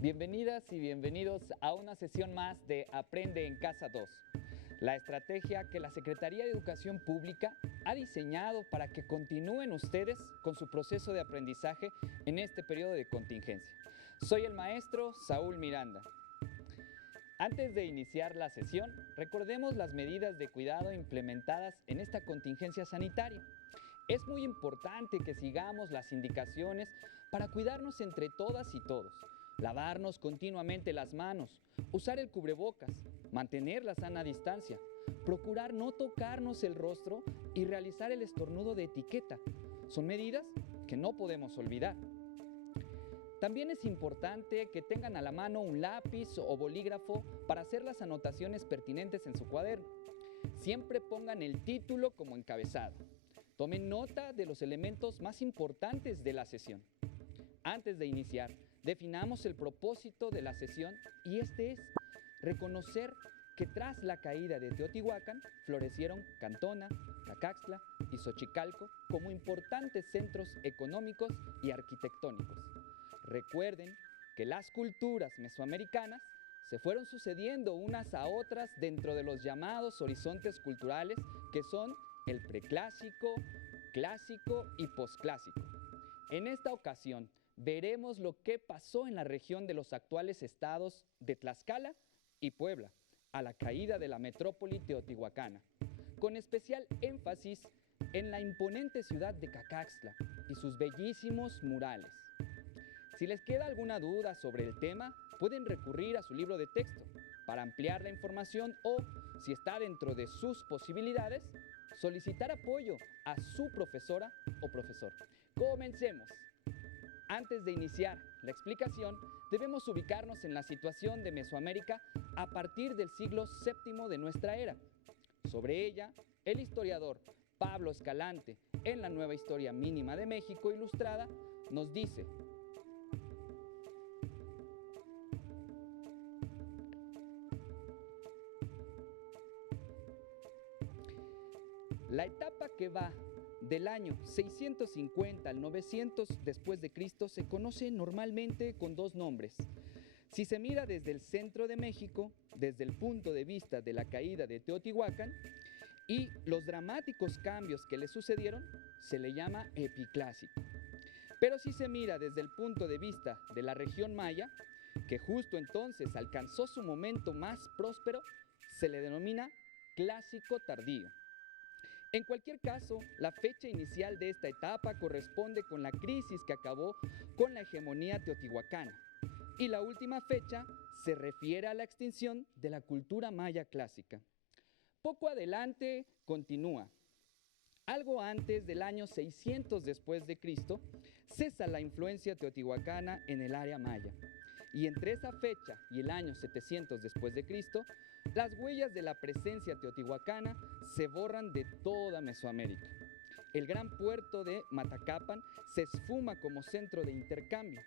Bienvenidas y bienvenidos a una sesión más de Aprende en Casa 2, la estrategia que la Secretaría de Educación Pública ha diseñado para que continúen ustedes con su proceso de aprendizaje en este periodo de contingencia. Soy el maestro Saúl Miranda. Antes de iniciar la sesión, recordemos las medidas de cuidado implementadas en esta contingencia sanitaria. Es muy importante que sigamos las indicaciones para cuidarnos entre todas y todos. Lavarnos continuamente las manos, usar el cubrebocas, mantener la sana distancia, procurar no tocarnos el rostro y realizar el estornudo de etiqueta. Son medidas que no podemos olvidar. También es importante que tengan a la mano un lápiz o bolígrafo para hacer las anotaciones pertinentes en su cuaderno. Siempre pongan el título como encabezado. Tomen nota de los elementos más importantes de la sesión. Antes de iniciar, definamos el propósito de la sesión y este es reconocer que tras la caída de Teotihuacán florecieron Cantona, Cacaxtla y Xochicalco como importantes centros económicos y arquitectónicos. Recuerden que las culturas mesoamericanas se fueron sucediendo unas a otras dentro de los llamados horizontes culturales que son el preclásico, clásico y posclásico. En esta ocasión veremos lo que pasó en la región de los actuales estados de Tlaxcala y Puebla, a la caída de la metrópoli teotihuacana, con especial énfasis en la imponente ciudad de Cacaxtla y sus bellísimos murales. Si les queda alguna duda sobre el tema, pueden recurrir a su libro de texto para ampliar la información o, si está dentro de sus posibilidades, solicitar apoyo a su profesora o profesor. Comencemos. Antes de iniciar la explicación, debemos ubicarnos en la situación de Mesoamérica a partir del siglo VII de nuestra era. Sobre ella, el historiador Pablo Escalante, en la Nueva Historia Mínima de México Ilustrada, nos dice: la etapa que va del año 650 al 900 después de Cristo se conoce normalmente con dos nombres. Si se mira desde el centro de México, desde el punto de vista de la caída de Teotihuacán y los dramáticos cambios que le sucedieron, se le llama epiclásico. Pero si se mira desde el punto de vista de la región maya, que justo entonces alcanzó su momento más próspero, se le denomina clásico tardío. En cualquier caso, la fecha inicial de esta etapa corresponde con la crisis que acabó con la hegemonía teotihuacana, y la última fecha se refiere a la extinción de la cultura maya clásica. Poco adelante continúa. Algo antes del año 600 después de Cristo, cesa la influencia teotihuacana en el área maya. Y entre esa fecha y el año 700 después de Cristo, las huellas de la presencia teotihuacana se borran de toda Mesoamérica. El gran puerto de Matacapan se esfuma como centro de intercambio.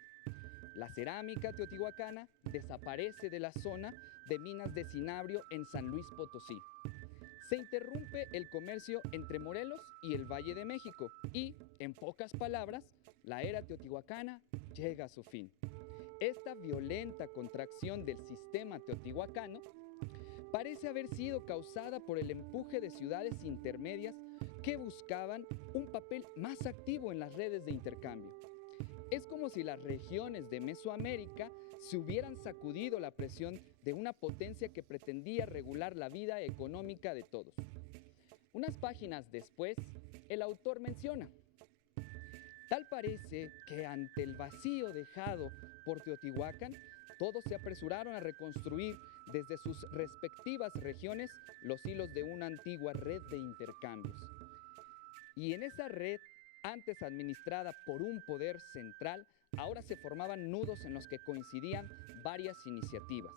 La cerámica teotihuacana desaparece de la zona de minas de cinabrio en San Luis Potosí. Se interrumpe el comercio entre Morelos y el Valle de México y, en pocas palabras, la era teotihuacana llega a su fin. Esta violenta contracción del sistema teotihuacano parece haber sido causada por el empuje de ciudades intermedias que buscaban un papel más activo en las redes de intercambio. Es como si las regiones de Mesoamérica se hubieran sacudido la presión de una potencia que pretendía regular la vida económica de todos. Unas páginas después, el autor menciona: tal parece que ante el vacío dejado por Teotihuacán, todos se apresuraron a reconstruir desde sus respectivas regiones los hilos de una antigua red de intercambios. Y en esa red, antes administrada por un poder central, ahora se formaban nudos en los que coincidían varias iniciativas.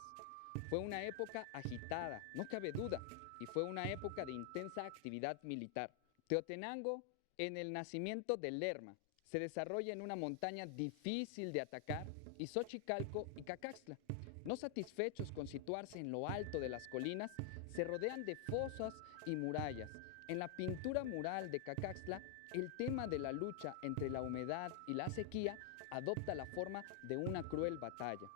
Fue una época agitada, no cabe duda, y fue una época de intensa actividad militar. Teotenango, en el nacimiento de Lerma, se desarrolla en una montaña difícil de atacar, y Xochicalco y Cacaxtla, no satisfechos con situarse en lo alto de las colinas, se rodean de fosas y murallas. En la pintura mural de Cacaxtla, el tema de la lucha entre la humedad y la sequía adopta la forma de una cruel batalla.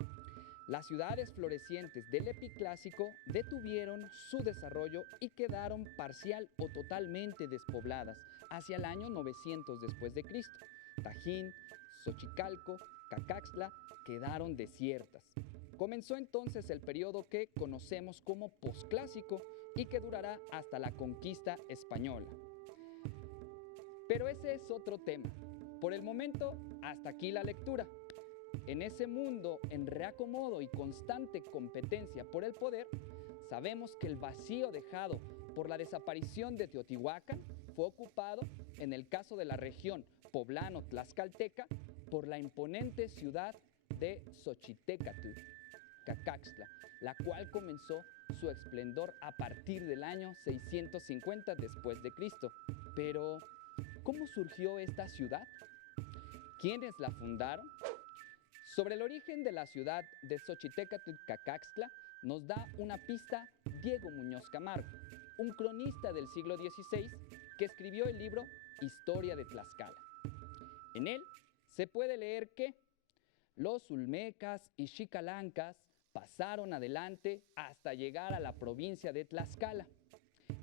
Las ciudades florecientes del Epiclásico detuvieron su desarrollo y quedaron parcial o totalmente despobladas hacia el año 900 después de Cristo. Tajín, Xochicalco, Cacaxtla quedaron desiertas. Comenzó entonces el periodo que conocemos como posclásico y que durará hasta la conquista española. Pero ese es otro tema. Por el momento, hasta aquí la lectura. En ese mundo en reacomodo y constante competencia por el poder, sabemos que el vacío dejado por la desaparición de Teotihuacán fue ocupado, en el caso de la región poblano-tlaxcalteca, por la imponente ciudad de Xochitecatl, Cacaxtla, la cual comenzó su esplendor a partir del año 650 después de Cristo. Pero, ¿cómo surgió esta ciudad? ¿Quiénes la fundaron? Sobre el origen de la ciudad de Xochitecatl, Cacaxtla, nos da una pista Diego Muñoz Camargo, un cronista del siglo XVI que escribió el libro Historia de Tlaxcala. En él se puede leer que los olmecas y xicalancas pasaron adelante hasta llegar a la provincia de Tlaxcala.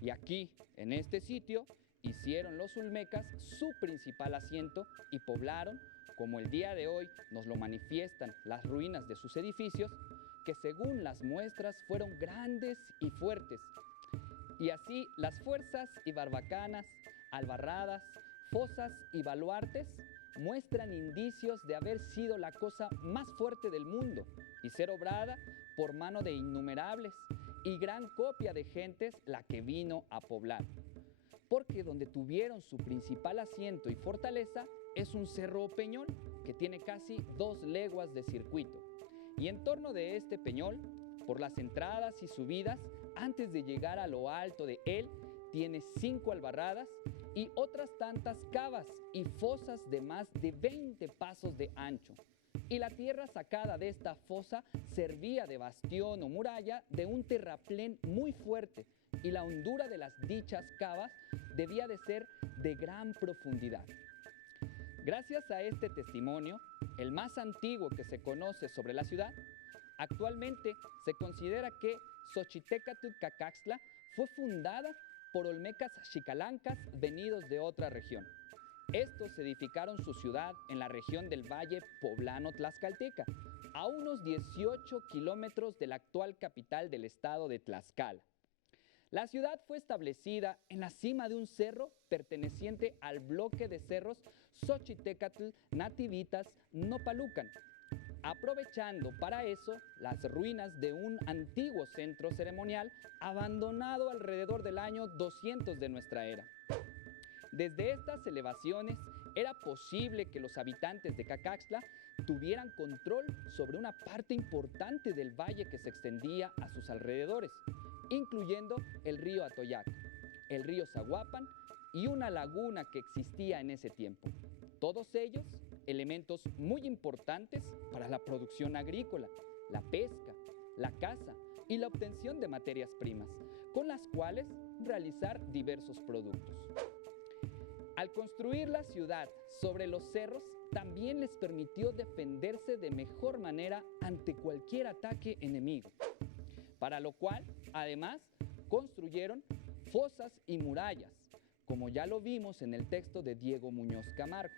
Y aquí, en este sitio, hicieron los olmecas su principal asiento y poblaron, como el día de hoy nos lo manifiestan las ruinas de sus edificios, que según las muestras fueron grandes y fuertes. Y así las fuerzas y barbacanas, albarradas, fosas y baluartes muestran indicios de haber sido la cosa más fuerte del mundo y ser obrada por mano de innumerables y gran copia de gentes la que vino a poblar. Porque donde tuvieron su principal asiento y fortaleza es un cerro o peñol que tiene casi 2 leguas de circuito. Y en torno de este peñol, por las entradas y subidas, antes de llegar a lo alto de él, tiene 5 albarradas y otras tantas cavas y fosas de más de 20 pasos de ancho. Y la tierra sacada de esta fosa servía de bastión o muralla de un terraplén muy fuerte, y la hondura de las dichas cavas debía de ser de gran profundidad. Gracias a este testimonio, el más antiguo que se conoce sobre la ciudad, actualmente se considera que Xochitecatl Cacaxtla fue fundada por olmecas xicalancas venidos de otra región. Estos edificaron su ciudad en la región del Valle Poblano Tlaxcalteca, a unos 18 kilómetros de la actual capital del estado de Tlaxcala. La ciudad fue establecida en la cima de un cerro perteneciente al bloque de cerros Xochitecatl Nativitas Nopalucan, aprovechando para eso las ruinas de un antiguo centro ceremonial abandonado alrededor del año 200 de nuestra era. Desde estas elevaciones era posible que los habitantes de Cacaxtla tuvieran control sobre una parte importante del valle que se extendía a sus alrededores, incluyendo el río Atoyac, el río Zaguapan y una laguna que existía en ese tiempo. Todos ellos elementos muy importantes para la producción agrícola, la pesca, la caza y la obtención de materias primas, con las cuales realizar diversos productos. Al construir la ciudad sobre los cerros, también les permitió defenderse de mejor manera ante cualquier ataque enemigo, para lo cual, además, construyeron fosas y murallas, como ya lo vimos en el texto de Diego Muñoz Camargo.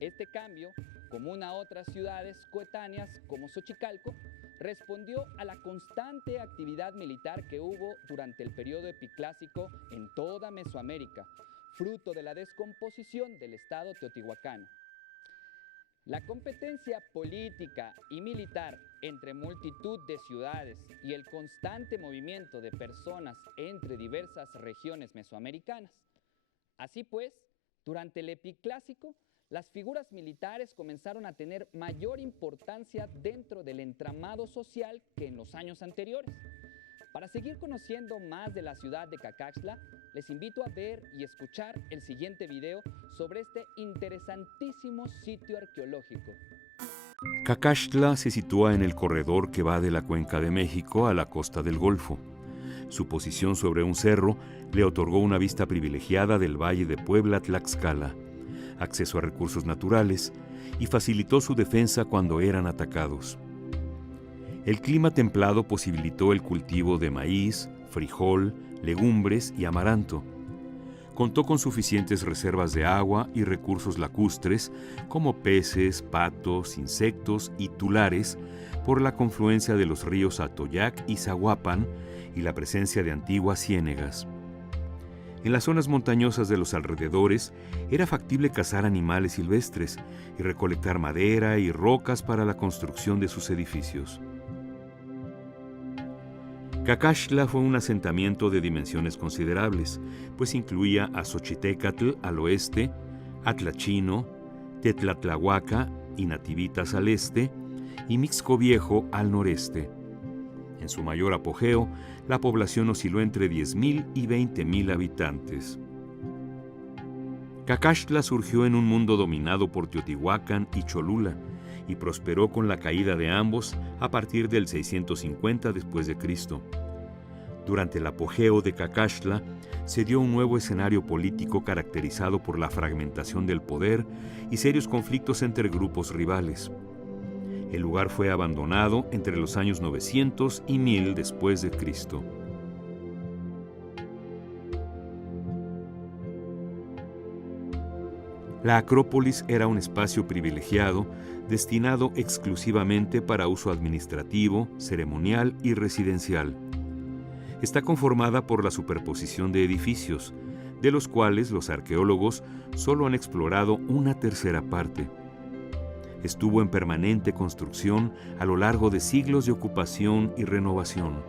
Este cambio, común a otras ciudades coetáneas como Xochicalco, respondió a la constante actividad militar que hubo durante el periodo epiclásico en toda Mesoamérica, fruto de la descomposición del estado teotihuacano. La competencia política y militar entre multitud de ciudades y el constante movimiento de personas entre diversas regiones mesoamericanas. Así pues, durante el epiclásico, las figuras militares comenzaron a tener mayor importancia dentro del entramado social que en los años anteriores. Para seguir conociendo más de la ciudad de Cacaxtla, les invito a ver y escuchar el siguiente video sobre este interesantísimo sitio arqueológico. Cacaxtla se sitúa en el corredor que va de la Cuenca de México a la costa del Golfo. Su posición sobre un cerro le otorgó una vista privilegiada del Valle de Puebla-Tlaxcala, acceso a recursos naturales y facilitó su defensa cuando eran atacados. El clima templado posibilitó el cultivo de maíz, frijol, legumbres y amaranto. Contó con suficientes reservas de agua y recursos lacustres como peces, patos, insectos y tulares por la confluencia de los ríos Atoyac y Zaguapan y la presencia de antiguas ciénegas. En las zonas montañosas de los alrededores era factible cazar animales silvestres y recolectar madera y rocas para la construcción de sus edificios. Cacaxtla fue un asentamiento de dimensiones considerables, pues incluía a Xochitecatl al oeste, Atlachino, Tetlatlahuaca y Nativitas al este, y Mixco Viejo al noreste. En su mayor apogeo, la población osciló entre 10,000 y 20,000 habitantes. Cacaxtla surgió en un mundo dominado por Teotihuacán y Cholula, y prosperó con la caída de ambos a partir del 650 después de Cristo. Durante el apogeo de Cacaxtla se dio un nuevo escenario político caracterizado por la fragmentación del poder y serios conflictos entre grupos rivales. El lugar fue abandonado entre los años 900 y 1000 después de Cristo. La Acrópolis era un espacio privilegiado destinado exclusivamente para uso administrativo, ceremonial y residencial. Está conformada por la superposición de edificios, de los cuales los arqueólogos solo han explorado una tercera parte. Estuvo en permanente construcción a lo largo de siglos de ocupación y renovación.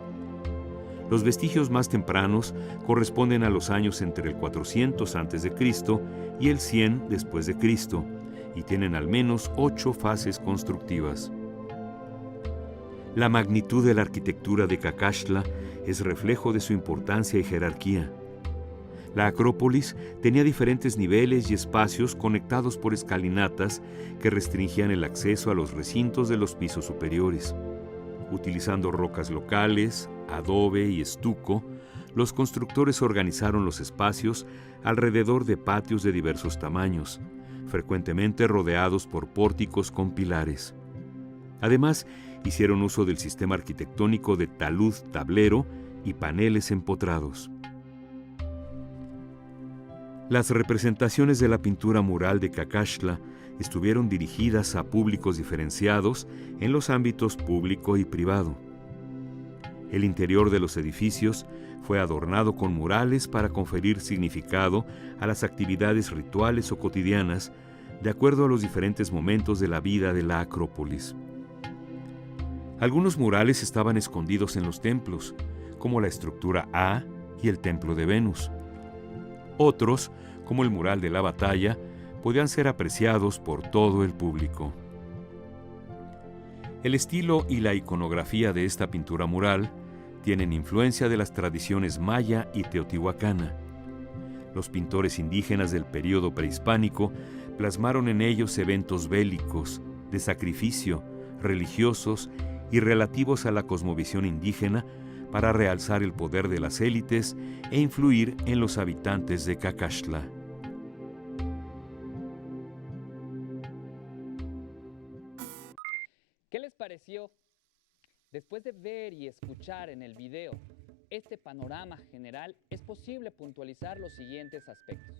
Los vestigios más tempranos corresponden a los años entre el 400 a.C. y el 100 después de Cristo, y tienen al menos 8 fases constructivas. La magnitud de la arquitectura de Cacaxtla es reflejo de su importancia y jerarquía. La Acrópolis tenía diferentes niveles y espacios conectados por escalinatas que restringían el acceso a los recintos de los pisos superiores. Utilizando rocas locales, adobe y estuco, los constructores organizaron los espacios alrededor de patios de diversos tamaños, frecuentemente rodeados por pórticos con pilares. Además, hicieron uso del sistema arquitectónico de talud-tablero y paneles empotrados. Las representaciones de la pintura mural de Cacaxtla estuvieron dirigidas a públicos diferenciados en los ámbitos público y privado. El interior de los edificios fue adornado con murales para conferir significado a las actividades rituales o cotidianas de acuerdo a los diferentes momentos de la vida de la Acrópolis. Algunos murales estaban escondidos en los templos, como la estructura A y el templo de Venus. Otros, como el mural de la batalla, podían ser apreciados por todo el público. El estilo y la iconografía de esta pintura mural tienen influencia de las tradiciones maya y teotihuacana. Los pintores indígenas del período prehispánico plasmaron en ellos eventos bélicos, de sacrificio, religiosos y relativos a la cosmovisión indígena para realzar el poder de las élites e influir en los habitantes de Cacaxtla. ¿Qué les pareció? Después de ver y escuchar en el video este panorama general, es posible puntualizar los siguientes aspectos.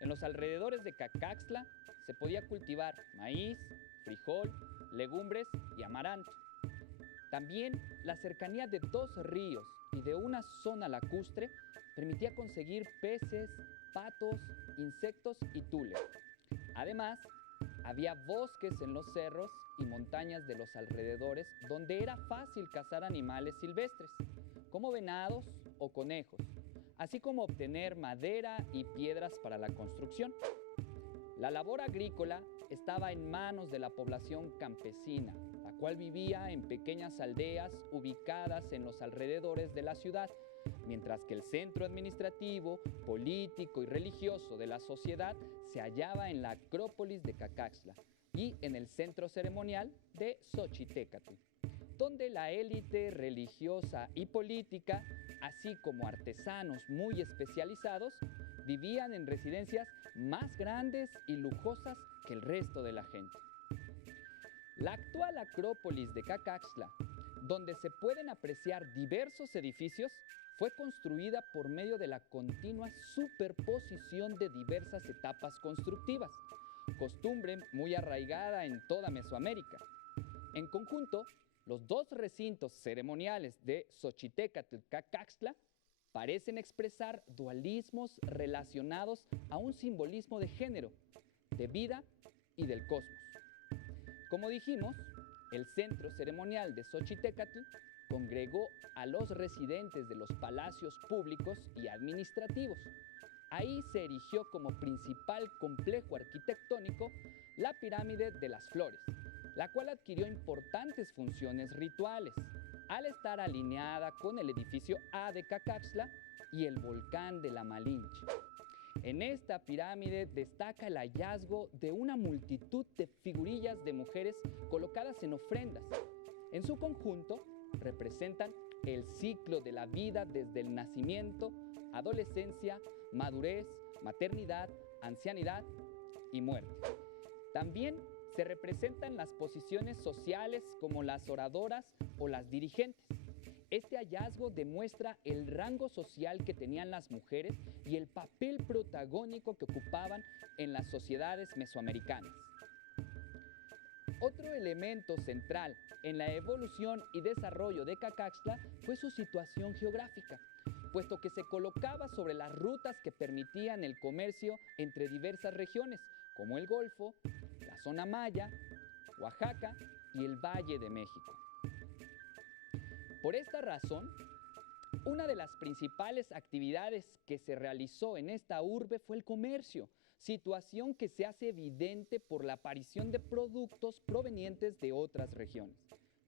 En los alrededores de Cacaxtla se podía cultivar maíz, frijol, legumbres y amaranto. También la cercanía de 2 ríos y de una zona lacustre permitía conseguir peces, patos, insectos y tule. Además, había bosques en los cerros y montañas de los alrededores donde era fácil cazar animales silvestres, como venados o conejos, así como obtener madera y piedras para la construcción. La labor agrícola estaba en manos de la población campesina, la cual vivía en pequeñas aldeas ubicadas en los alrededores de la ciudad, mientras que el centro administrativo, político y religioso de la sociedad se hallaba en la Acrópolis de Cacaxtla y en el centro ceremonial de Xochitecatl, donde la élite religiosa y política, así como artesanos muy especializados, vivían en residencias más grandes y lujosas que el resto de la gente. La actual Acrópolis de Cacaxtla donde se pueden apreciar diversos edificios, fue construida por medio de la continua superposición de diversas etapas constructivas, costumbre muy arraigada en toda Mesoamérica. En conjunto, los dos recintos ceremoniales de Xochitecatl-Cacaxtla parecen expresar dualismos relacionados a un simbolismo de género, de vida y del cosmos. Como dijimos, el centro ceremonial de Xochitecatl congregó a los residentes de los palacios públicos y administrativos. Ahí se erigió como principal complejo arquitectónico la pirámide de las flores, la cual adquirió importantes funciones rituales, al estar alineada con el edificio A de Cacaxtla y el volcán de la Malinche. En esta pirámide destaca el hallazgo de una multitud de figurillas de mujeres colocadas en ofrendas. En su conjunto, representan el ciclo de la vida desde el nacimiento, adolescencia, madurez, maternidad, ancianidad y muerte. También se representan las posiciones sociales como las oradoras o las dirigentes. Este hallazgo demuestra el rango social que tenían las mujeres y el papel protagónico que ocupaban en las sociedades mesoamericanas. Otro elemento central en la evolución y desarrollo de Cacaxtla fue su situación geográfica, puesto que se colocaba sobre las rutas que permitían el comercio entre diversas regiones, como el Golfo, la zona Maya, Oaxaca y el Valle de México. Por esta razón, una de las principales actividades que se realizó en esta urbe fue el comercio, situación que se hace evidente por la aparición de productos provenientes de otras regiones.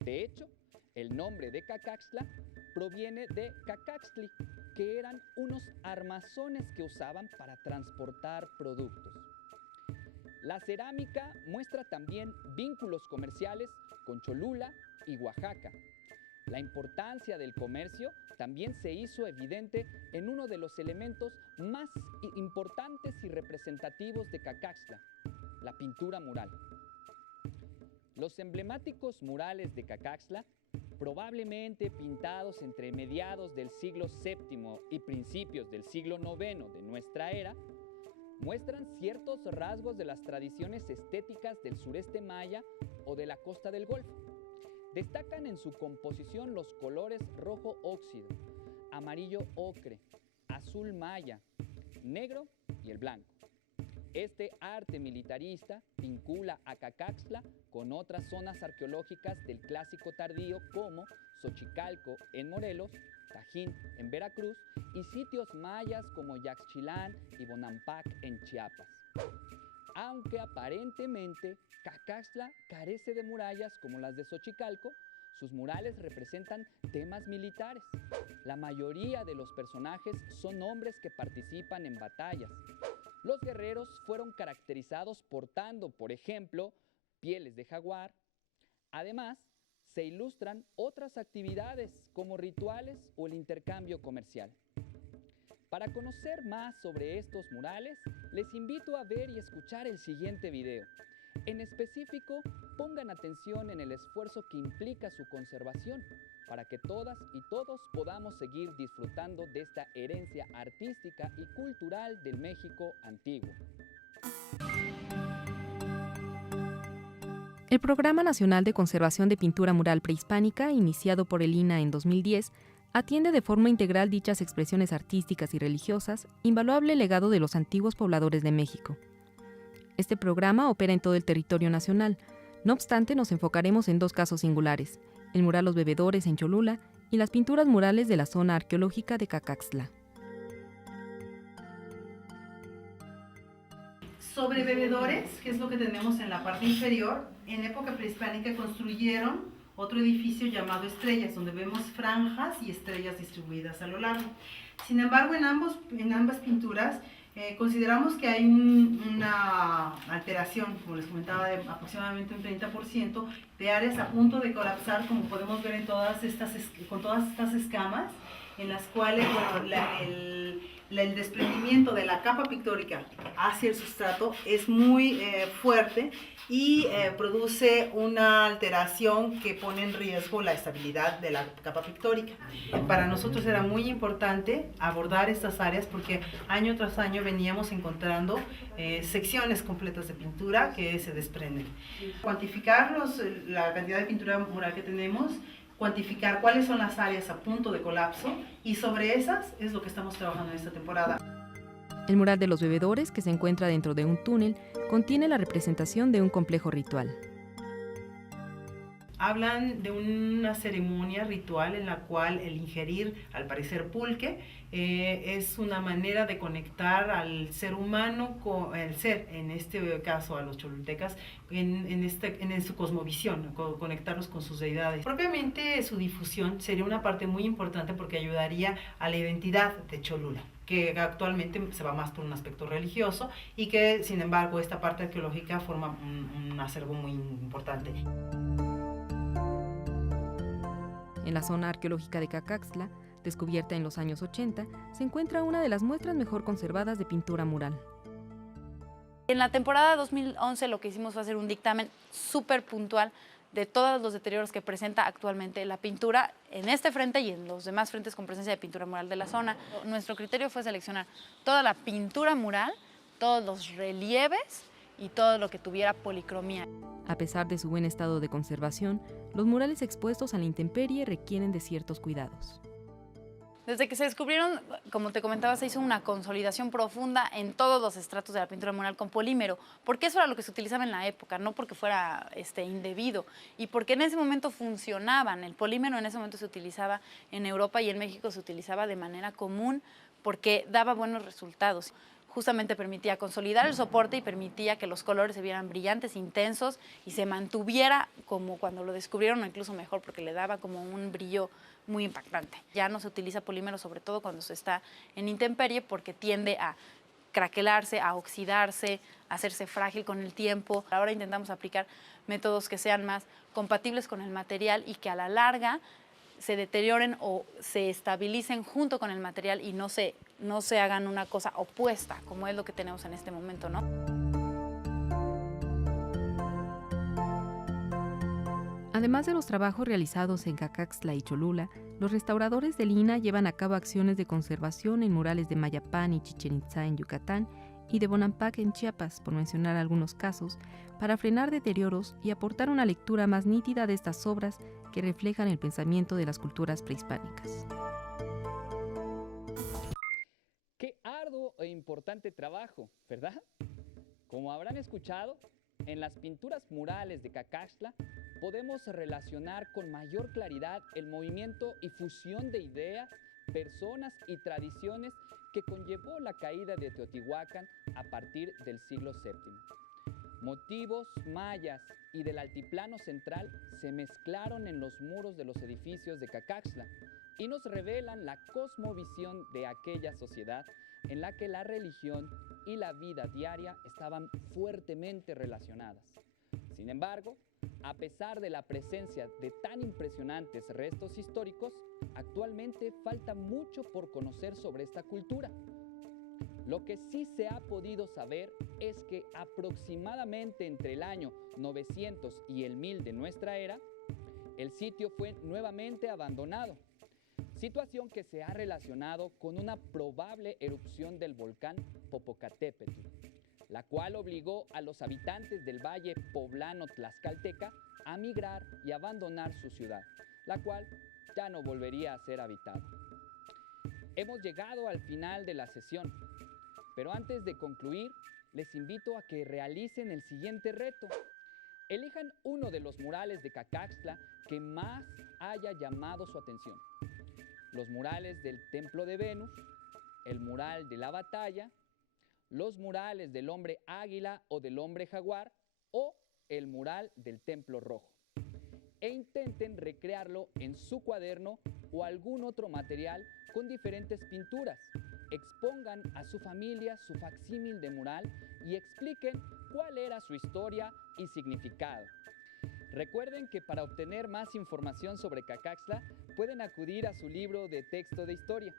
De hecho, el nombre de Cacaxtla proviene de Cacaxtli, que eran unos armazones que usaban para transportar productos. La cerámica muestra también vínculos comerciales con Cholula y Oaxaca. La importancia del comercio también se hizo evidente en uno de los elementos más importantes y representativos de Cacaxtla, la pintura mural. Los emblemáticos murales de Cacaxtla, probablemente pintados entre mediados del siglo VII y principios del siglo IX de nuestra era, muestran ciertos rasgos de las tradiciones estéticas del sureste maya o de la costa del Golfo. Destacan en su composición los colores rojo óxido, amarillo ocre, azul maya, negro y el blanco. Este arte militarista vincula a Cacaxtla con otras zonas arqueológicas del Clásico tardío como Xochicalco en Morelos, Tajín en Veracruz y sitios mayas como Yaxchilán y Bonampak en Chiapas. Aunque aparentemente Cacaxtla carece de murallas como las de Xochicalco, sus murales representan temas militares. La mayoría de los personajes son hombres que participan en batallas. Los guerreros fueron caracterizados portando, por ejemplo, pieles de jaguar. Además, se ilustran otras actividades como rituales o el intercambio comercial. Para conocer más sobre estos murales, les invito a ver y escuchar el siguiente video. En específico, pongan atención en el esfuerzo que implica su conservación, para que todas y todos podamos seguir disfrutando de esta herencia artística y cultural del México antiguo. El Programa Nacional de Conservación de Pintura Mural Prehispánica, iniciado por el INAH en 2010, atiende de forma integral dichas expresiones artísticas y religiosas, invaluable legado de los antiguos pobladores de México. Este programa opera en todo el territorio nacional. No obstante, nos enfocaremos en dos casos singulares: el mural Los Bebedores en Cholula y las pinturas murales de la zona arqueológica de Cacaxtla. Sobre bebedores, que es lo que tenemos en la parte inferior, en época prehispánica construyeron otro edificio llamado Estrellas, donde vemos franjas y estrellas distribuidas a lo largo. Sin embargo, en ambas pinturas consideramos que hay una alteración, como les comentaba, de aproximadamente un 30% de áreas a punto de colapsar, como podemos ver con todas estas escamas, en las cuales bueno, el desprendimiento de la capa pictórica hacia el sustrato es muy fuerte y produce una alteración que pone en riesgo la estabilidad de la capa pictórica. Para nosotros era muy importante abordar estas áreas porque año tras año veníamos encontrando secciones completas de pintura que se desprenden. Cuantificar la cantidad de pintura mural que tenemos, cuantificar cuáles son las áreas a punto de colapso y sobre esas es lo que estamos trabajando en esta temporada. El mural de los bebedores, que se encuentra dentro de un túnel, contiene la representación de un complejo ritual. Hablan de una ceremonia ritual en la cual el ingerir, al parecer, pulque es una manera de conectar al ser humano con el ser, en este caso a los cholultecas, en su cosmovisión, conectarlos con sus deidades. Propiamente su difusión sería una parte muy importante porque ayudaría a la identidad de Cholula, que actualmente se va más por un aspecto religioso y que, sin embargo, esta parte arqueológica forma un acervo muy importante. En la zona arqueológica de Cacaxtla, descubierta en los años 80, se encuentra una de las muestras mejor conservadas de pintura mural. En la temporada 2011 lo que hicimos fue hacer un dictamen súper puntual de todos los deterioros que presenta actualmente la pintura en este frente y en los demás frentes con presencia de pintura mural de la zona. Nuestro criterio fue seleccionar toda la pintura mural, todos los relieves y todo lo que tuviera policromía. A pesar de su buen estado de conservación, los murales expuestos a la intemperie requieren de ciertos cuidados. Desde que se descubrieron, como te comentaba, se hizo una consolidación profunda en todos los estratos de la pintura mural con polímero, porque eso era lo que se utilizaba en la época, no porque fuera indebido, y porque en ese momento funcionaban. El polímero en ese momento se utilizaba en Europa y en México se utilizaba de manera común porque daba buenos resultados. Justamente permitía consolidar el soporte y permitía que los colores se vieran brillantes, intensos y se mantuviera como cuando lo descubrieron, o incluso mejor, porque le daba como un brillo muy impactante. Ya no se utiliza polímero, sobre todo cuando se está en intemperie, porque tiende a craquelarse, a oxidarse, a hacerse frágil con el tiempo. Ahora intentamos aplicar métodos que sean más compatibles con el material y que a la larga se deterioren o se estabilicen junto con el material y no se hagan una cosa opuesta, como es lo que tenemos en este momento, ¿no? Además de los trabajos realizados en Cacaxtla y Cholula, los restauradores del INAH llevan a cabo acciones de conservación en murales de Mayapán y Chichén Itzá en Yucatán y de Bonampak en Chiapas, por mencionar algunos casos, para frenar deterioros y aportar una lectura más nítida de estas obras que reflejan el pensamiento de las culturas prehispánicas. Qué arduo e importante trabajo, ¿verdad? Como habrán escuchado, en las pinturas murales de Cacaxtla podemos relacionar con mayor claridad el movimiento y fusión de ideas, personas y tradiciones que conllevó la caída de Teotihuacán a partir del siglo VII. Motivos mayas y del altiplano central se mezclaron en los muros de los edificios de Cacaxtla y nos revelan la cosmovisión de aquella sociedad en la que la religión y la vida diaria estaban fuertemente relacionadas. Sin embargo, a pesar de la presencia de tan impresionantes restos históricos, actualmente falta mucho por conocer sobre esta cultura. Lo que sí se ha podido saber es que aproximadamente entre el año 900 y el 1000 de nuestra era, el sitio fue nuevamente abandonado, situación que se ha relacionado con una probable erupción del volcán Popocatépetl, la cual obligó a los habitantes del valle poblano tlaxcalteca a migrar y abandonar su ciudad, la cual ya no volvería a ser habitada. Hemos llegado al final de la sesión, pero antes de concluir, les invito a que realicen el siguiente reto. Elijan uno de los murales de Cacaxtla que más haya llamado su atención. Los murales del Templo de Venus, el mural de la batalla, los murales del hombre águila o del hombre jaguar o el mural del Templo Rojo. E intenten recrearlo en su cuaderno o algún otro material con diferentes pinturas. Expongan a su familia su facsímil de mural y expliquen cuál era su historia y significado. Recuerden que para obtener más información sobre Cacaxtla pueden acudir a su libro de texto de historia.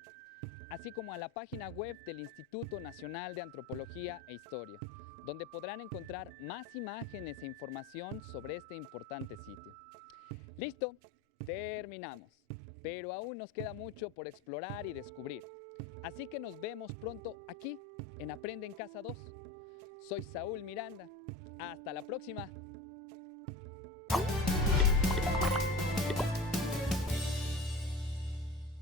así como a la página web del Instituto Nacional de Antropología e Historia, donde podrán encontrar más imágenes e información sobre este importante sitio. ¡Listo! Terminamos. Pero aún nos queda mucho por explorar y descubrir. Así que nos vemos pronto aquí, en Aprende en Casa 2. Soy Saúl Miranda. ¡Hasta la próxima!